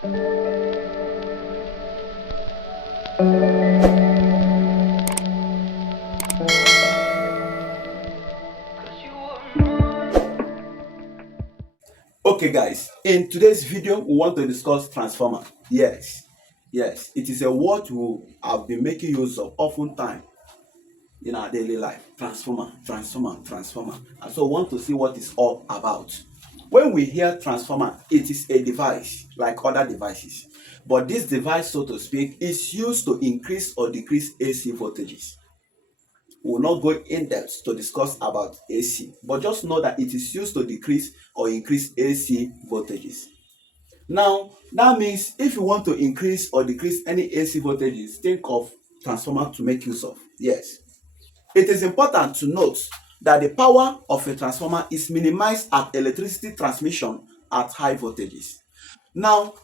Okay guys, in today's video we want to discuss transformer. Yes, it is a word we have been making use of often time in our daily life. Transformer. And so we want to see what it's all about. When we hear transformer, it is a device like other devices, but this device, so to speak, is used to increase or decrease AC voltages. We will not go in depth to discuss about AC, but just know that it is used to decrease or increase AC voltages. Now, that means if you want to increase or decrease any AC voltages, think of transformer to make use of. Yes. It is important to note that the power of a transformer is minimized at electricity transmission at high voltages. Now,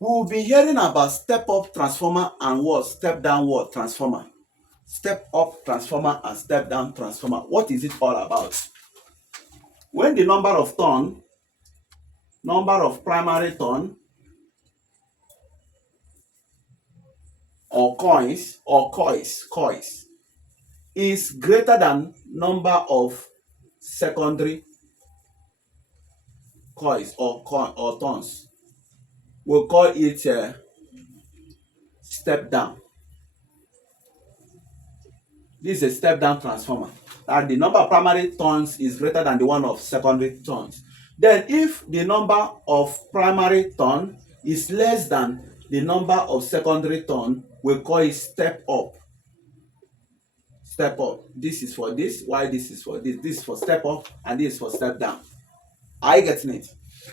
we will be hearing about step-up transformer and what step-down transformer. Step-up transformer and step-down transformer. What is it all about? When the number of primary turn or coils is greater than number of secondary coils or turns, we'll call it step down. This is a step down transformer, and the number of primary turns is greater than the one of secondary turns. Then if the number of primary turn is less than the number of secondary turn, we call it step up. This is for this, while this is for this. This is for step up and this is for step down. Are you getting it?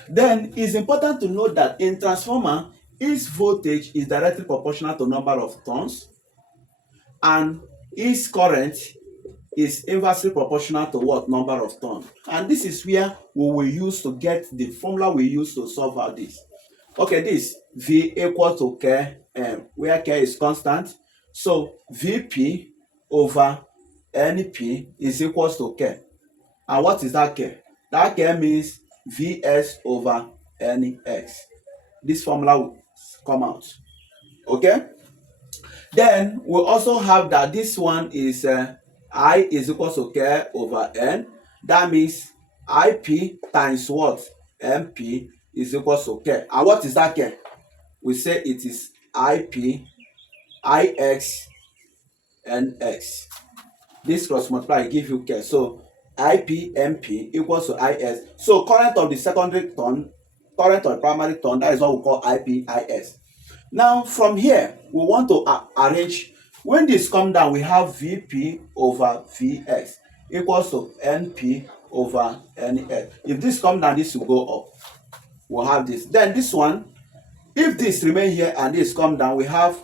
Then it's important to note that in transformer, its voltage is directly proportional to number of turns, and its current is inversely proportional to what number of turns. And this is where we will use to get the formula we use to solve all this. Okay, this V equal to K M, where K is constant. So Vp over Np is equals to K. And what is that K? That K means Vs over Nx. This formula will come out. Okay? Then we also have that this one is I is equal to K over N. That means Ip times what? Mp is equal to K. And what is that K? We say it is Ip, Ix, Nx. This cross multiply give you K. So Ip Mp equals to Is. So current of the secondary turn, current of the primary turn, that is what we call Ip Is. Now from here, we want to arrange. When this come down, we have Vp over Vs equals to Np over Ns. If this come down, this will go up. We'll have this. Then this one, if this remain here and this come down, we have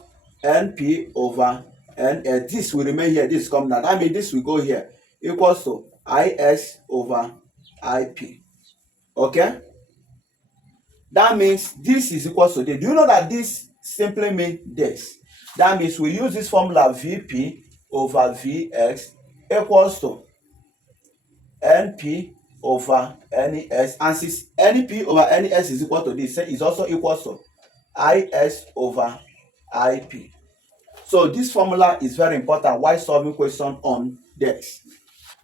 Np over Ns. This will remain here, this come down. That means this will go here, equals to Is over Ip. Okay? That means this is equals to this. Do you know that this simply means this? That means we use this formula Vp over Vx equals to Np over Nes. And since Np over Nes is equal to this, it's also equals to Is over Ip. So this formula is very important while solving question on this.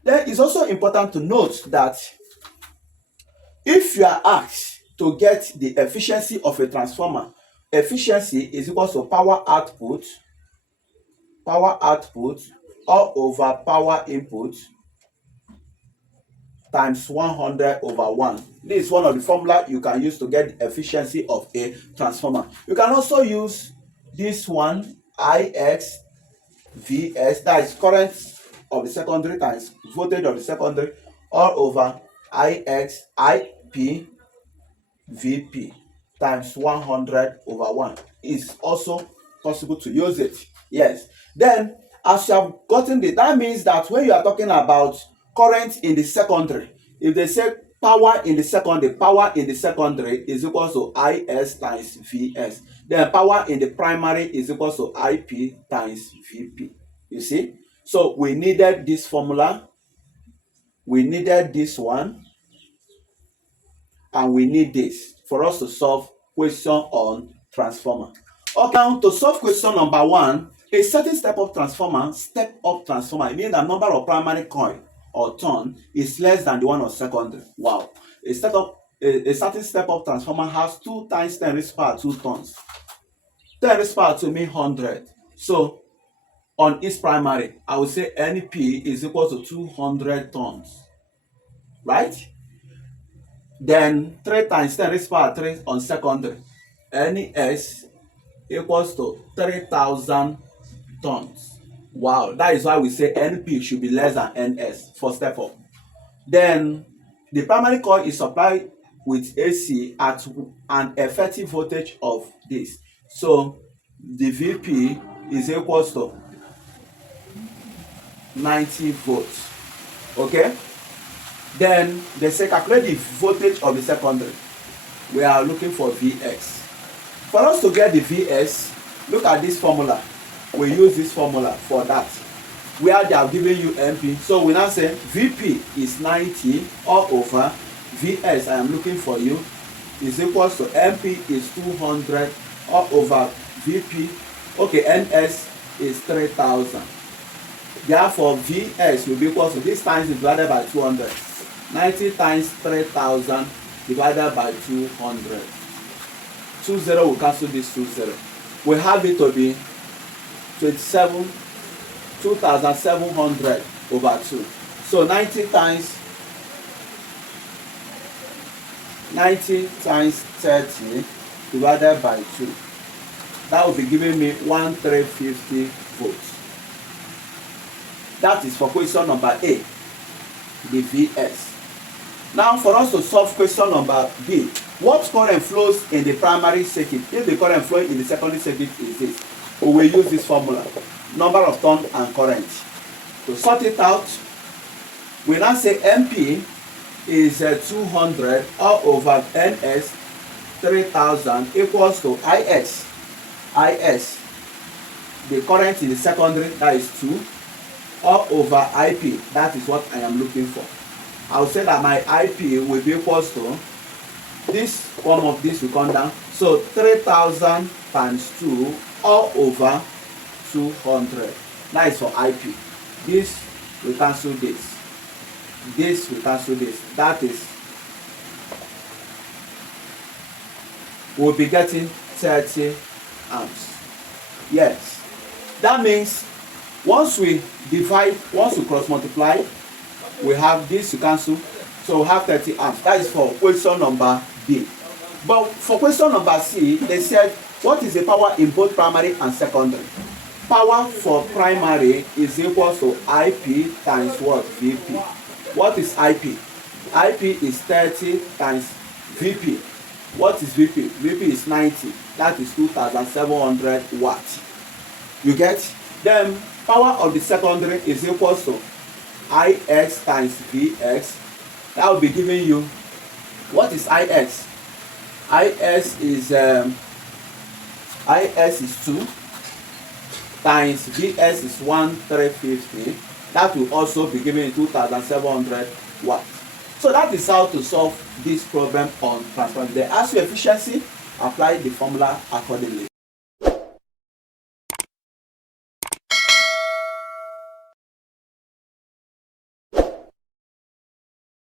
Then it's also important to note that if you are asked to get the efficiency of a transformer, efficiency is equal to power output all over power input times 100 over 1. This is one of the formula you can use to get the efficiency of a transformer. You can also use this one, Ix Vs, that is current of the secondary times voltage of the secondary, all over Ix Ip Vp times 100 over 1. Is also possible to use it. Yes. Then as you have gotten it, that means that when you are talking about current in the secondary, if they say power in the secondary is equal to Is times Vs. Then power in the primary is equal to Ip times Vp. You see? So we needed this formula, we needed this one, and we need this for us to solve question on transformer. Okay, now to solve question number 1, a certain step-up transformer, it means the number of primary coil or turn is less than the one of secondary. Wow. A certain step-up transformer has 2 times 10 raised to power 2 turns. 10 raised to power 2 means 100. So on its primary, I would say NP is equal to 200 turns, right? Then 3 times 10 raised to power 3 on secondary, NES equals to 3000 turns. Wow, that is why we say NP should be less than NS for step up. Then the primary coil is supplied with AC at an effective voltage of this. So the VP is equals to 90 volts. Okay? Then they say calculate the voltage of the secondary. We are looking for Vx. For us to get the Vs, look at this formula. We use this formula for that, where they have given you MP. So we now say Vp is 90 all over Vs, I am looking for you, is equals to MP is 200 all over Vp. Okay, Ns is 3000. Therefore, Vs will be equal to this times divided by 200. 90 times 3000 divided by 200. 20 will cancel this 20. We have it to be 2700 over 2. So 90 times 30 divided by 2. That will be giving me 1350 volts. That is for question number A, the Vs. Now for us to solve question number B, what current flows in the primary circuit if the current flowing in the secondary circuit is this? We will use this formula, number of turn and current. To sort it out, we now say MP is 200 all over NS 3000 equals to IS. IS, the current in the secondary, that is 2, all over IP, that is what I am looking for. I will say that my IP will be equals to this form of this will come down. So 3000 times 2 all over 200. That is for IP. This will cancel this. This will cancel this. That is, we'll be getting 30 amps. Yes. That means once we cross multiply, we have this to cancel. So we have 30 amps. That is for question number B. But for question number C, they said, what is the power in both primary and secondary? Power for primary is equal to IP times what? VP. What is IP? IP is 30 times VP. What is VP? VP is 90. That is 2700 watts. You get? Then power of the secondary is equal to IX times VX. That will be giving you, what is IX? IS is 2 times VS is 1350. That will also be giving you 2700 watts. So that is how to solve this problem on transformer. They ask you efficiency, apply the formula accordingly.